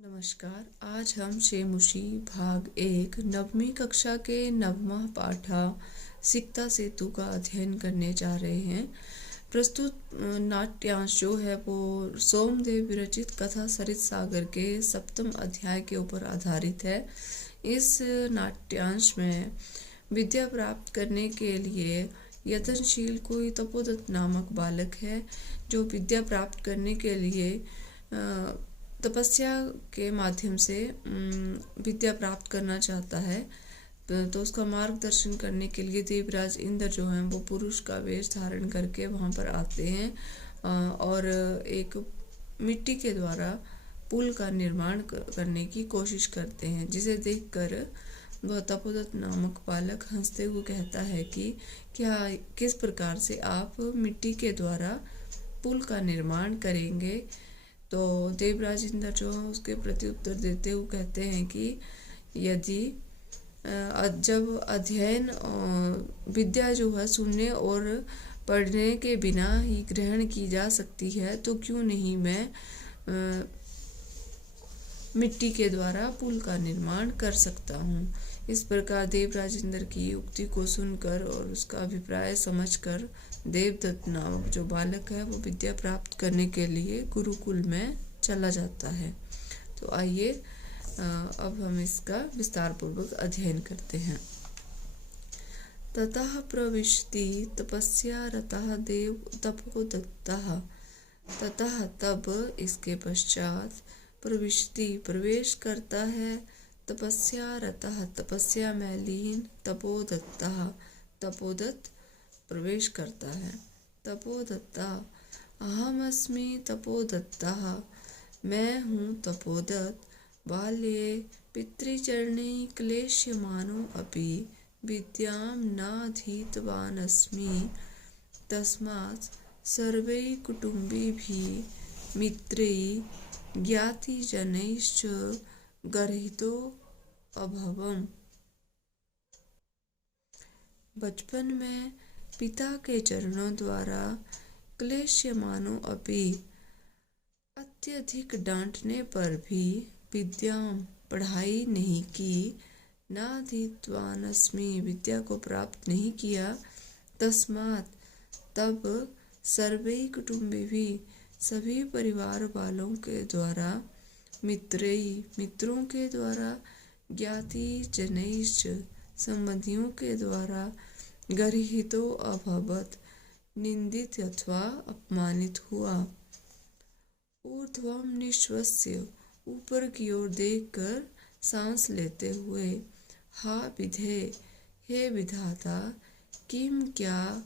नमस्कार। आज हम शेमुशी भाग 1 नवमी कक्षा के नवमा पाठा सिकता सेतु का अध्ययन करने जा रहे हैं। प्रस्तुत नाट्यांश जो है वो सोमदेव विरचित कथा सरित सागर के 7वें अध्याय के ऊपर आधारित है। इस नाट्यांश में विद्या प्राप्त करने के लिए यत्नशील कोई तपोदत्त नामक बालक है जो विद्या प्राप्त करने के लिए तपस्या के माध्यम से विद्या प्राप्त करना चाहता है। तो उसका मार्गदर्शन करने के लिए देवराज इंद्र जो हैं वो पुरुष का वेश धारण करके वहाँ पर आते हैं और एक मिट्टी के द्वारा पुल का निर्माण करने की कोशिश करते हैं, जिसे देखकर वह तपोदत्त नामक बालक हंसते हुए कहता है कि किस प्रकार से आप मिट्टी के द्वारा पुल का निर्माण करेंगे। तो देवराज इंद्र जो उसके प्रति उत्तर देते हुए कहते हैं कि यदि जब अध्ययन विद्या जो है सुनने और पढ़ने के बिना ही ग्रहण की जा सकती है, तो क्यों नहीं मैं मिट्टी के द्वारा पुल का निर्माण कर सकता हूँ। इस प्रकार देवराज इंद्र की उक्ति को सुनकर और उसका अभिप्राय समझकर देवदत्त नामक जो बालक है वो विद्या प्राप्त करने के लिए गुरुकुल में चला जाता है। तो आइए अब हम इसका विस्तार पूर्वक अध्ययन करते हैं। ततः प्रविशति तपस्या रतः देव तपोदत्तः। ततः तब इसके पश्चात प्रविशति प्रवेश करता है, तपस्या रतः तपस्या में लीन, तपोदत्तः तपोदत्त प्रवेश करता है। तपोदत्ता अहमस्मि तपोदत्तः मैं हूँ तपोदत्त। बाल्ये पितृचरणे क्लेश्यमानो अपि विद्यां नाधीतवानस्मि। तस्मात् सर्वैः कुटुम्बिभिः मित्रैः ज्ञातिजनैश्च गर्हितो अभवम्। बचपन में पिता के चरणों द्वारा क्लेश्यमानो अपि अत्यधिक डांटने पर भी विद्या पढ़ाई नहीं की, नाधीतवानस्मि विद्या को प्राप्त नहीं किया। तस्मात् तब सर्वैः कुटुम्बिभिः सभी परिवार वालों के द्वारा, मित्रों के द्वारा, ज्ञाति जनैश्च संबंधियों के द्वारा, गर्हितो अभवत् निंदित अथवा अपमानित हुआ। ऊर्ध्वं निश्वस्य ऊपर की ओर देखकर सांस लेते हुए, हा विधे हे विधाता, किम क्या,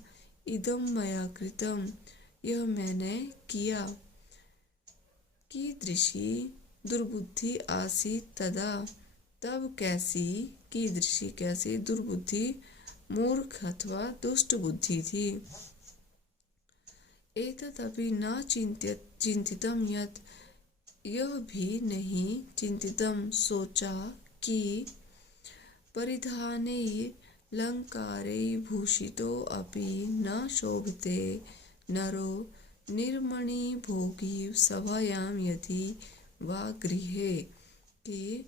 इदं मया कृतं यह मैंने किया, कीदृशी दुर्बुद्धि आसीत् तदा तब कैसी, कीदृशी कैसी, दुर्बुद्धि मूर्ख अथवा दुष्ट बुद्धि थी। एतदपि न चिंतितम् यत् यह भी नहीं चिंतितम् सोचा कि परिधानैः भूषितो अपि न शोभते नरो निर्मणिभोगी सभायां यदि वा गृहे। कि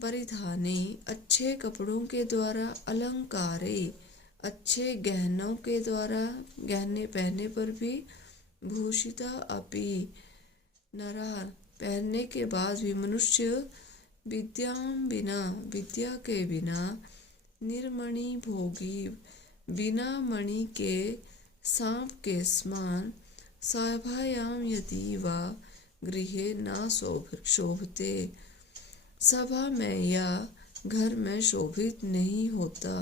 परिधाने अच्छे कपड़ों के द्वारा, अलंकारे अच्छे गहनों के द्वारा, गहने पहनने पर भी, भूषिता अपि नरा पहनने के बाद भी मनुष्य, विद्यां बिना विद्या के बिना, निर्मणि भोगी बिना मणि के सांप के समान, सभायां यदि वा गृहे न शोभते सभा में या घर में शोभित नहीं होता।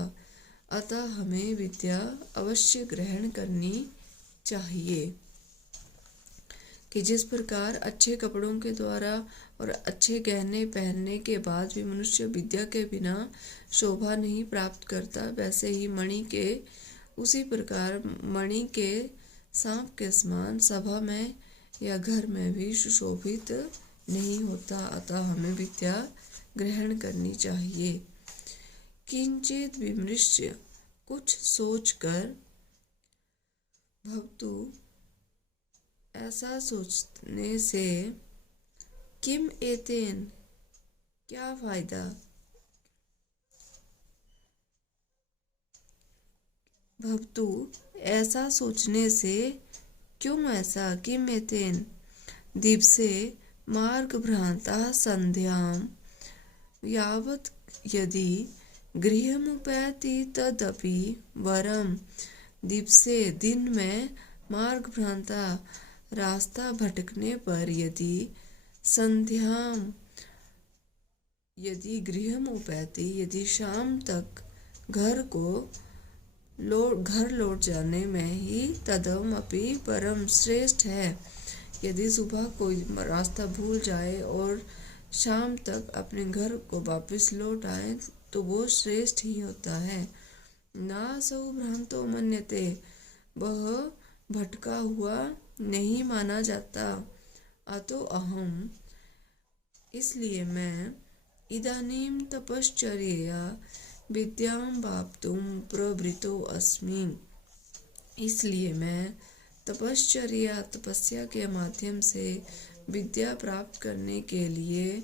अतः हमें विद्या अवश्य ग्रहण करनी चाहिए। कि जिस प्रकार अच्छे कपड़ों के द्वारा और अच्छे गहने पहनने के बाद भी मनुष्य विद्या के बिना शोभा नहीं प्राप्त करता, वैसे ही उसी प्रकार मणि के सांप के समान सभा में या घर में भी सुशोभित नहीं होता। अतः हमें विद्या ग्रहण करनी चाहिए। किंचित विमृश्य कुछ सोचकर, भवतु ऐसा सोचने से किम एतेन, क्या फायदा। भवतु, ऐसा सोचने से, क्यों ऐसा, किम एतेन दिवसे मार्गभ्रांता संध्यां यावत् यदि गृहमुपैति तदपि वरम। दिवसे, दिन में, मार्गभ्रांता रास्ता भटकने पर, यदि संध्याम, यदि गृहमुपैति, यदि शाम तक घर लौट जाने में ही तदम अपि परम श्रेष्ठ है। यदि सुबह कोई रास्ता भूल जाए और शाम तक अपने घर को वापस लौट आए तो वो श्रेष्ठ ही होता है। नासौ भ्रांतो मन्यते, वह भटका हुआ नहीं माना जाता। अतो अहम, इसलिए मैं, इदानीं तपश्चर्यया विद्यां वाप्तुं प्रवृत्तो अस्मि, इसलिए मैं तपश्चर्या, तपस्या के माध्यम से विद्या प्राप्त करने के लिए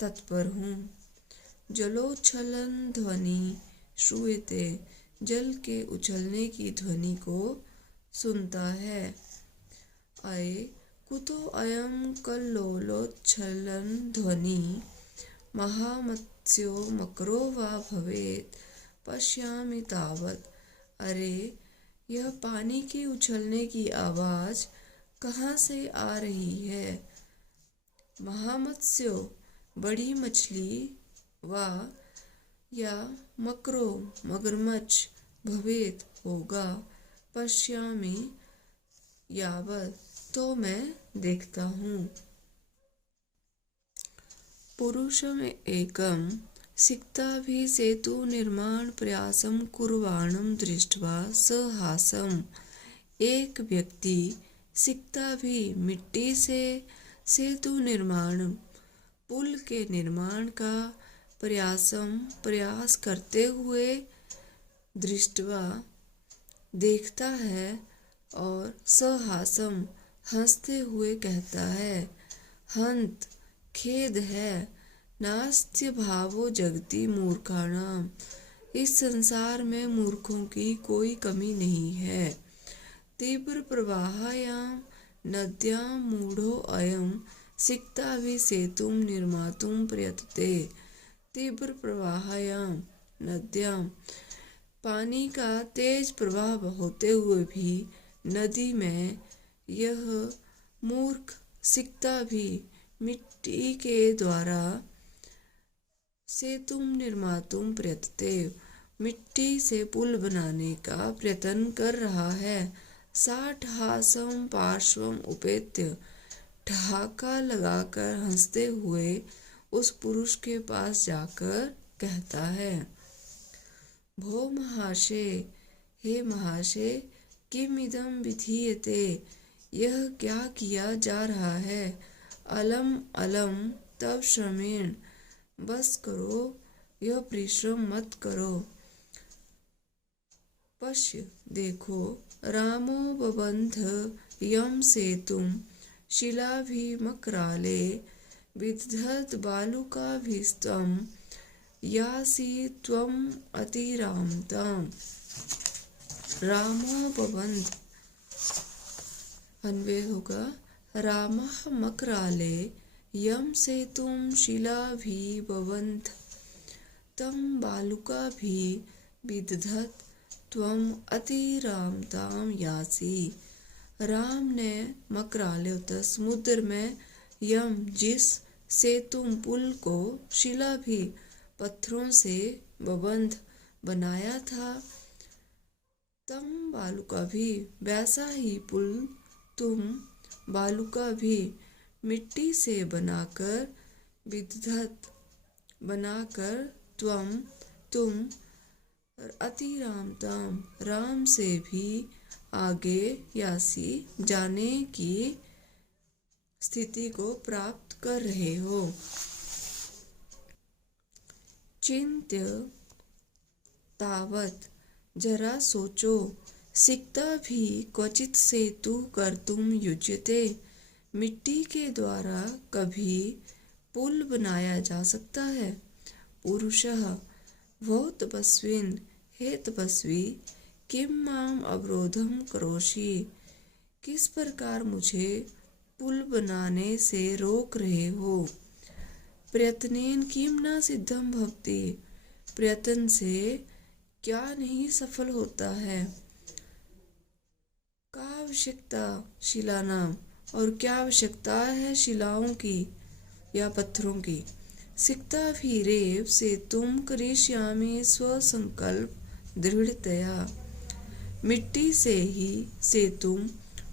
तत्पर हूँ। जलोच्छलन ध्वनि श्रूयते, जल के उछलने की ध्वनि को सुनता है। अये कुतो अयं कल्लोलोच्छलन ध्वनि, महामत्स्यो मकरो वा भवेत् पश्यामि तावत्। अरे, यह पानी के उछलने की आवाज कहाँ से आ रही है। महामत्स्यो, बड़ी मछली, वा, या मकरो, मगरमच्छ, भवेत, होगा, पश्यामि, यावत्, तो मैं देखता हूँ। पुरुषम एकम सिक्ताभि सेतु निर्माण प्रयासम कुर्वाणम दृष्ट्वा सहासम। एक व्यक्ति सिक्ताभि, मिट्टी से, सेतु निर्माण, पुल के निर्माण का, प्रयास करते हुए, दृष्ट्वा, देखता है, और सहासम, हंसते हुए कहता है, हंत, खेद है, नास्त्य भावो जगति मूर्खाणाम, इस संसार में मूर्खों की कोई कमी नहीं है। तीव्र प्रवाहायां नद्यां मूढ़ो अयं सिक्ताभि सेतुं निर्मातुं प्रयतते। तीव्र प्रवाहायां नद्यां, पानी का तेज प्रवाह होते हुए भी नदी में यह मूर्ख सिक्ताभि, मिट्टी के द्वारा, सेतुम निर्मातुम प्रयतते, मिट्टी से पुल बनाने का प्रयत्न कर रहा है। साठहासम पार्श्वम उपेत्य, ठहाका लगाकर हंसते हुए उस पुरुष के पास जाकर कहता है, भो महाशय, हे महाशय, किम इदं विधीयते, यह क्या किया जा रहा है। अलम अलम तव श्रमेण, बस करो, यह परिश्रम मत करो। पश्य, देखो, रामो बबंध यम सेतुम शिलाभिमक्राले विदधत बालुकाभिस्त्वं यासि त्वं अतिरामताम्। रामो बबंध, अन्वय होगा, रामः मक्राले यम सेतुं शिलाभिबबंध तं बालुकाभि विदधत त्वं अतिरामताम् यासि। राम ने मकराले होता समुद्र में, यम, जिस, सेतुम, पुल को, शिला भी, पत्थरों से, बबंध, बनाया था, तम, बालुका भी, वैसा ही पुल तुम, बालुका भी, मिट्टी से बनाकर, विदधत, बनाकर, त्वम, तुम, अतिरामताम, राम से भी आगे, यासी, जाने की स्थिति को प्राप्त कर रहे हो। चिंत्य तावत, जरा सोचो, सिक्ता भी क्वचित सेतु कर्तुम युज्यते। मिट्टी के द्वारा कभी पुल बनाया जा सकता है। पुरुषः वो तपस्विन, हे तपस्वी, किम माम अवरोधम करोषि, किस प्रकार मुझे पुल बनाने से रोक रहे हो। प्रयत्नेन किम न सिद्धम भवति, प्रयत्न से क्या नहीं सफल होता है। का आवश्यकता शिलानाम, और क्या आवश्यकता है शिलाओं की या पत्थरों की। सिक्ता भीरेव से तुम करिष्यामि स्वसंकल्प दृढ़तया, मिट्टी से ही से तुम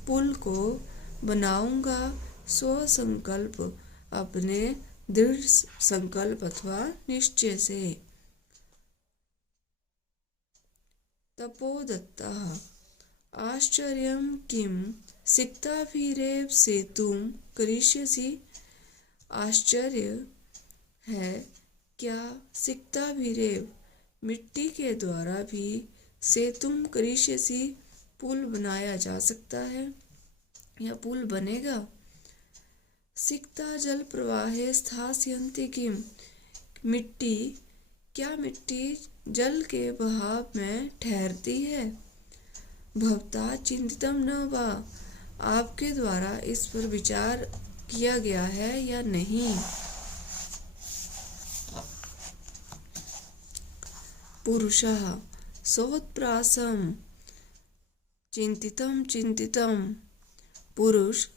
पुल को बनाऊंगा स्वसंकल्प, अपने दृढ़ संकल्प अथवा निश्चय से। तपोदत्तः आश्चर्यं किम सिक्ताभिरेव सेतुं करिष्यसि, आश्चर्य है क्या सिक्ताभिरेव, मिट्टी के द्वारा भी सेतुं करिष्यसि, पुल बनाया जा सकता है या पुल बनेगा। सिक्ता जल प्रवाहे स्थास्यन्ति किम, मिट्टी क्या मिट्टी जल के बहाव में ठहरती है। भवता चिंतितम न वा, आपके द्वारा इस पर विचार किया गया है या नहीं। पुरुषः सोत्प्रासम चिंतितम चिंतितम, पुरुष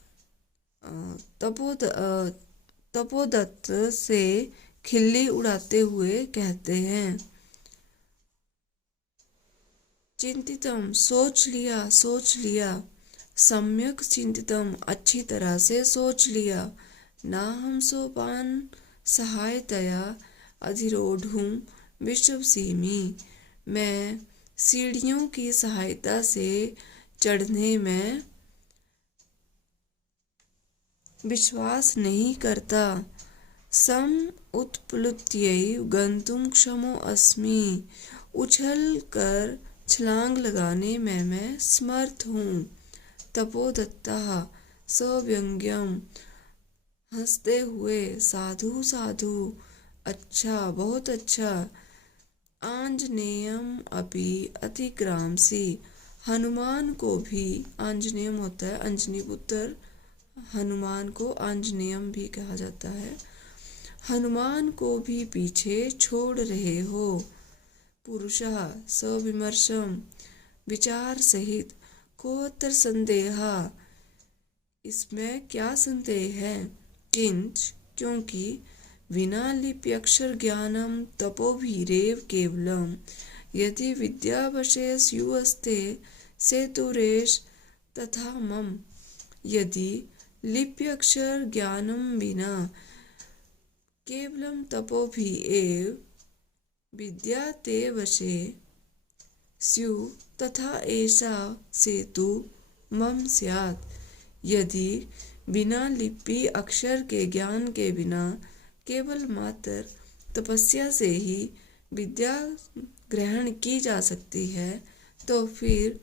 तपोदत्त से खिल्ली उड़ाते हुए कहते हैं। चिंतितम सोच लिया, सोच लिया। सम्यक चिंतितम अच्छी तरह से सोच लिया। ना हम सोपान सहायतया अधिरोढ़ुं विश्वसीमि, मैं सीढ़ियों की सहायता से चढ़ने में विश्वास नहीं करता। सम उत्प्लुत्यै गंतुम क्षमो अस्मि, उछल कर छलांग लगाने में मैं समर्थ हूँ। तपोदत्तः सव्यंग्यम, हंसते हुए, साधु साधु, अच्छा बहुत अच्छा। आंजनेयम अपि अतिक्रामसि, हनुमान को भी, आंजनेयम होता है अंजनी पुत्र, हनुमान को आंजनेयम भी कहा जाता है, हनुमान को भी पीछे छोड़ रहे हो। पुरुषः सविमर्शम, विचार सहित, कोत्र संदेहा, इसमें क्या संदेह है। किंच क्योंकि, विना लिप्यक्षर ज्ञानम तपोभिरेव केवलम, यदि विद्यावशेष युस्ते सेतुरेश तथा मम, यदि लिप्यक्षर ज्ञानम विना केवलम तपोभि एव विद्या ते वशे स्यु तथा ऐसा सेतु मम स्यात्, यदि बिना लिपि अक्षर के ज्ञान के बिना केवल मात्र तपस्या से ही विद्या ग्रहण की जा सकती है, तो फिर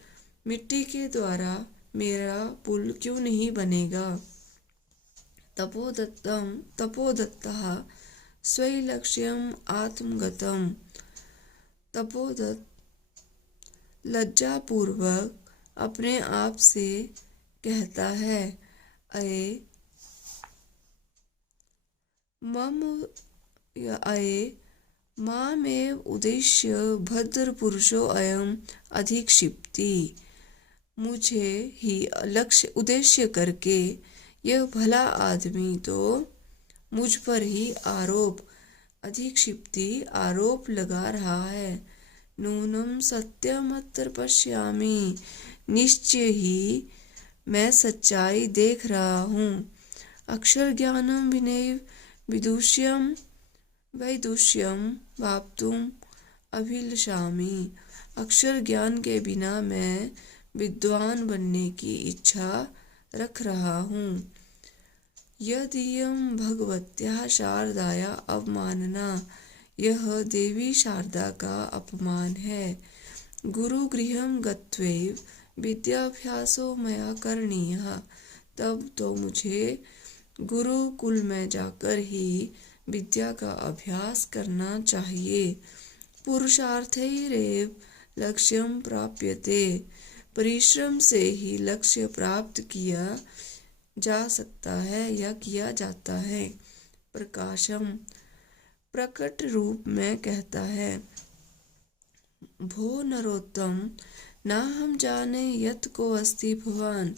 मिट्टी के द्वारा मेरा पुल क्यों नहीं बनेगा। तपोदत्तः स्वैलक्ष्यम आत्मगतम, तपोदत्त लज्जापूर्वक अपने आप से कहता है। अये मम अये मामेव उद्देश्य भद्र पुरुषो अयम अधिक्षिप्ति, मुझे ही लक्ष्य उद्देश्य करके यह भला आदमी तो मुझ पर ही अधिक्षिप्ति आरोप लगा रहा है। नूनम सत्यमत्र पश्यामि, निश्चय ही मैं सच्चाई देख रहा हूँ। अक्षर ज्ञानम विनैव विदुष्यम वैदुष्यम वाप्तुम अभिलषामि, अक्षर ज्ञान के बिना मैं विद्वान बनने की इच्छा रख रहा हूँ। यदीयं भगवत्याः शारदाया अवमानना, यह देवी शारदा का अपमान है। गुरुगृहं गत्वैव विद्याभ्यासो मया करणीयः। तब तो मुझे गुरुकुल में जाकर ही विद्या का अभ्यास करना चाहिए। पुरुषार्थैरेव लक्ष्यं प्राप्यते। परिश्रम से ही लक्ष्य प्राप्त किया जा सकता है या किया जाता है। प्रकाशम प्रकट रूप में कहता है, भो नरोत्तम ना हम जाने यत को अस्ति भवान।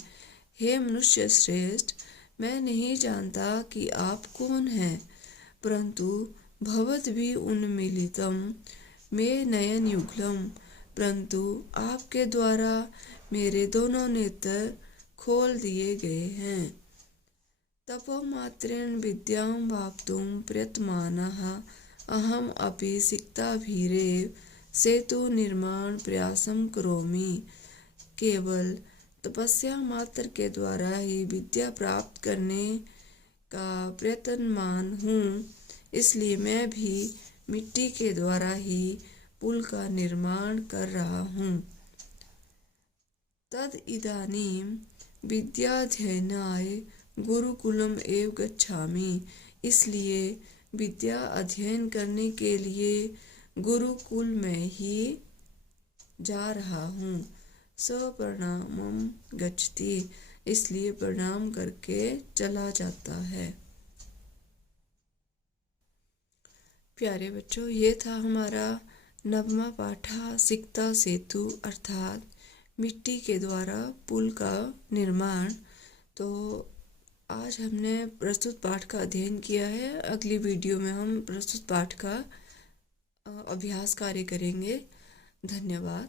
हे मनुष्य श्रेष्ठ, मैं नहीं जानता कि आप कौन हैं, परंतु भवत भी उन्मीलितम में नयन युगलम, परंतु आपके द्वारा मेरे दोनों नेत्र खोल दिए गए हैं। तपोमात्रेण विद्यां वाप्तुं प्रयतमानः अहम अपि सिक्ताभिरेव सेतु निर्माण प्रयासम करोमि। केवल तपस्या मात्र के द्वारा ही विद्या प्राप्त करने का प्रयत्नमान हूँ, इसलिए मैं भी मिट्टी के द्वारा ही पुल का निर्माण कर रहा हूँ। तद इदानीं विद्याध्ययनाय गुरुकुलम एव गच्छामि। इसलिए विद्या अध्ययन करने के लिए गुरुकुल में ही जा रहा हूँ। स प्रणामम गच्छति, इसलिए प्रणाम करके चला जाता है। प्यारे बच्चों, ये था हमारा नवमा पाठा सिक्ता सेतु अर्थात मिट्टी के द्वारा पुल का निर्माण। तो आज हमने प्रस्तुत पाठ का अध्ययन किया है। अगली वीडियो में हम प्रस्तुत पाठ का अभ्यास कार्य करेंगे। धन्यवाद।